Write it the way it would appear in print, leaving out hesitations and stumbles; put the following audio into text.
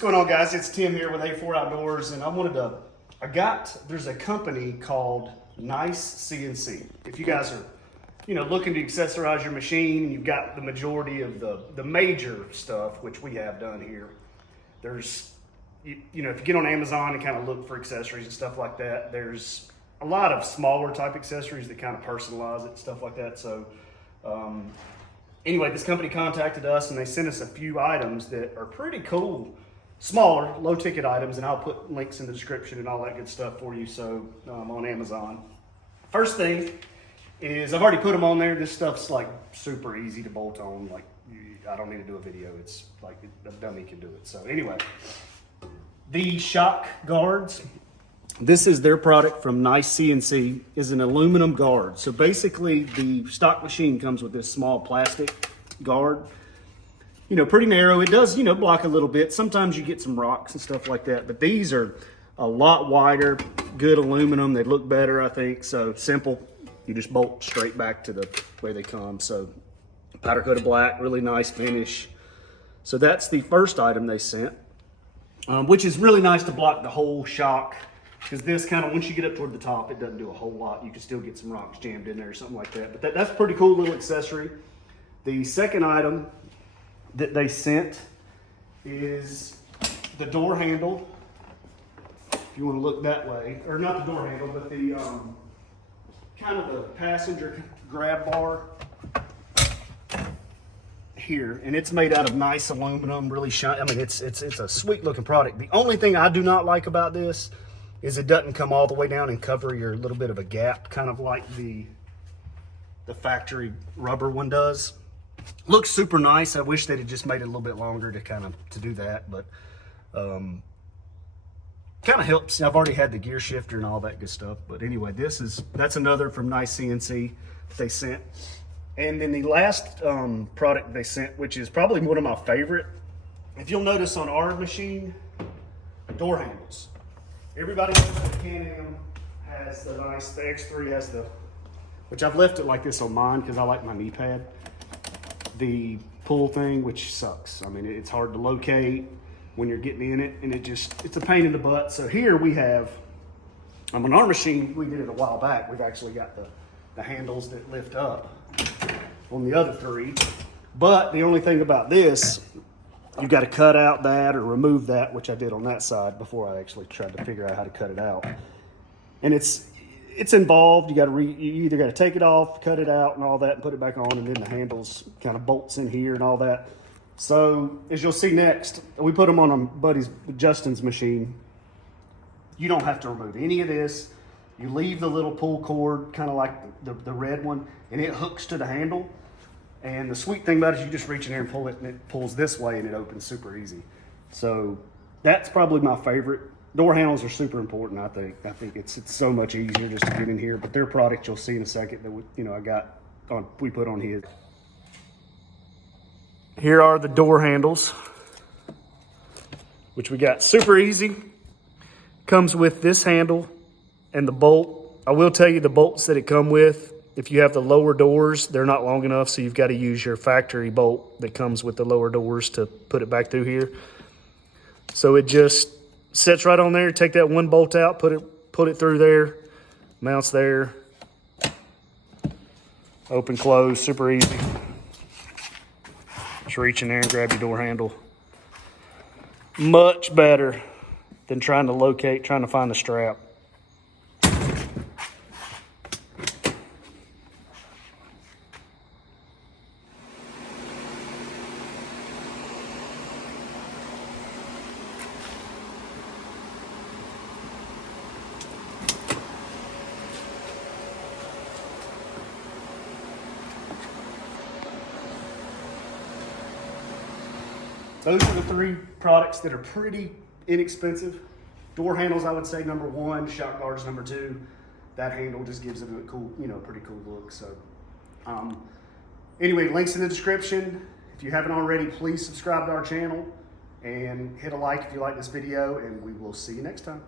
going on, guys? It's Tim here with A4 Outdoors, and there's a company called NICECNC. If you guys are, looking to accessorize your machine, and you've got the majority of the major stuff, which we have done here. There's, if you get on Amazon and kind of look for accessories and stuff like that, there's a lot of smaller type accessories that kind of personalize it, stuff like that. So, anyway, this company contacted us and they sent us a few items that are pretty cool, smaller, low ticket items, and I'll put links in the description and all that good stuff for you. So on Amazon. First thing is, I've already put them on there. This stuff's like super easy to bolt on. Like, I don't need to do a video. It's like a dummy can do it. So anyway, the shock guards. This is their product from NICECNC, is an aluminum guard. So basically the stock machine comes with this small plastic guard. Pretty narrow. It does, block a little bit. Sometimes you get some rocks and stuff like that, but these are a lot wider, good aluminum. They look better, I think. So simple. You just bolt straight back to the way they come. So powder coated black, really nice finish. So that's the first item they sent, which is really nice to block the whole shock. Because this kind of, once you get up toward the top, it doesn't do a whole lot. You can still get some rocks jammed in there or something like that. But that's a pretty cool little accessory. The second item that they sent is the door handle. If you want to look that way. Or not the door handle, but the kind of the passenger grab bar here. And it's made out of nice aluminum, really shiny. I mean, it's a sweet looking product. The only thing I do not like about this is it doesn't come all the way down and cover your little bit of a gap, kind of like the factory rubber one does. Looks super nice. I wish they'd have just made it a little bit longer to do that, but kind of helps. I've already had the gear shifter and all that good stuff, but anyway, that's another from NICECNC they sent. And then the last product they sent, which is probably one of my favorite, if you'll notice on our machine, door handles. Everybody knows the Can-Am has the X3 has which I've left it like this on mine because I like my knee pad. The pull thing, which sucks. I mean, it's hard to locate when you're getting in it, and it's a pain in the butt. So here we have, on our machine, we did it a while back. We've actually got the handles that lift up on the other three. But the only thing about this, you've got to cut out that or remove that, which I did on that side before I actually tried to figure out how to cut it out. And it's involved. You either got to take it off, cut it out and all that, and put it back on, and then the handles kind of bolts in here and all that. So as you'll see next, we put them on Justin's machine. You don't have to remove any of this. You leave the little pull cord, kind of like the red one, and it hooks to the handle. And the sweet thing about it is you just reach in there and pull it, and it pulls this way, and it opens super easy. So that's probably my favorite. Door handles are super important, I think. I think it's so much easier just to get in here. But their product, you'll see in a second, that we put on his. Here are the door handles, which we got super easy. Comes with this handle and the bolt. I will tell you the bolts that it come with, if you have the lower doors, they're not long enough, so you've got to use your factory bolt that comes with the lower doors to put it back through here. So it just sits right on there. Take that one bolt out, put it through there, mounts there. Open, close, super easy. Just reach in there and grab your door handle. Much better than trying to find the strap. Those are the three products that are pretty inexpensive. Door handles, I would say, number one. Shock guards, number two. That handle just gives it a cool, pretty cool look. So, anyway, links in the description. If you haven't already, please subscribe to our channel and hit a like if you like this video, and we will see you next time.